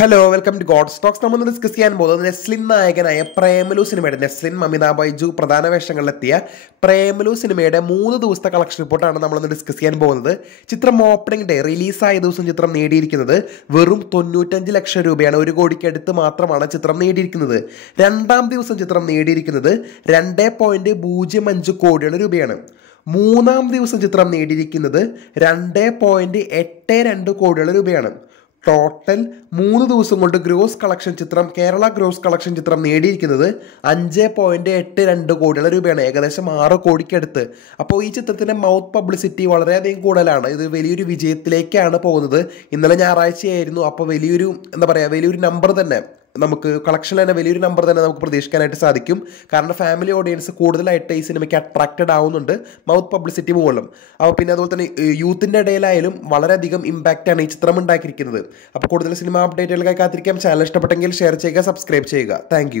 Hello welcome to good stocks. നമ്മൾ discuss ചെയ്യാൻ പോകുന്നത് നെസ്ലിൻ നായകനായ പ്രേമലു സിനിമയുടെ നെസ്ലിൻ, മമിത ബൈജു പ്രധാന വേഷങ്ങളിലെത്തിയ പ്രേമലു സിനിമയുടെ 3 ദിവസത്തെ കളക്ഷൻ റിപ്പോർട്ടാണ് നമ്മളൊന്ന് ഡിസ്കസ് ചെയ്യാൻ പോകുന്നത്. ചിത്രം ഓപ്പണിംഗ് ഡേ റിലീസായ ദിവസം ചിത്രം നേടിയിരിക്കുന്നത് വെറും 95 ലക്ഷം രൂപയാണ്. 1 കോടിക്ക് അടുത്ത് മാത്രമാണ് ചിത്രം നേടിയിരിക്കുന്നത്. രണ്ടാം ദിവസം ചിത്രം നേടിയിരിക്കുന്നത് 2.05 കോടിയുടെ രൂപയാണ്. മൂന്നാം ദിവസം ചിത്രം നേടിയിരിക്കുന്നത് 2.82 കോടിയുടെ രൂപയാണ്. ടോട്ടൽ 3 ദിവസം കൊണ്ട് ഗ്രോസ് കളക്ഷൻ ചിത്രം കേരള ഗ്രോസ് കളക്ഷൻ ചിത്രം നേടിയിരിക്കുന്നത് 5.82 കോടിയുടെ രൂപയാണ്, ഏകദേശം 6 കോടിക്കടുത്ത്. അപ്പോൾ ഈ ചിത്രത്തിൻ്റെ മൗത്ത് പബ്ലിസിറ്റി വളരെയധികം കൂടുതലാണ്. ഇത് വലിയൊരു വിജയത്തിലേക്കാണ് പോകുന്നത്. ഇന്നലെ ഞായറാഴ്ചയായിരുന്നു. അപ്പോൾ വലിയൊരു നമ്പർ തന്നെ നമുക്ക് കളക്ഷൻ തന്നെ വലിയൊരു നമ്പർ തന്നെ നമുക്ക് പ്രതീക്ഷിക്കാനായിട്ട് സാധിക്കും. കാരണം ഫാമിലി ഓഡിയൻസ് കൂടുതലായിട്ട് ഈ സിനിമയ്ക്ക് അട്രാക്റ്റഡ് ആവുന്നുണ്ട് മൗത്ത് പബ്ലിസിറ്റി മൂലം. അപ്പോൾ പിന്നെ അതുപോലെ തന്നെ യൂത്തിൻ്റെ ഇടയിലായാലും വളരെയധികം ഇമ്പാക്റ്റാണ് ഈ ചിത്രം ഉണ്ടാക്കിയിരിക്കുന്നത്. അപ്പോൾ കൂടുതൽ സിനിമ അപ്ഡേറ്റുകൾക്കായി കാത്തിരിക്കാം. ചാനൽ ഇഷ്ടപ്പെട്ടെങ്കിൽ ഷെയർ ചെയ്യുക, സബ്സ്ക്രൈബ് ചെയ്യുക. താങ്ക്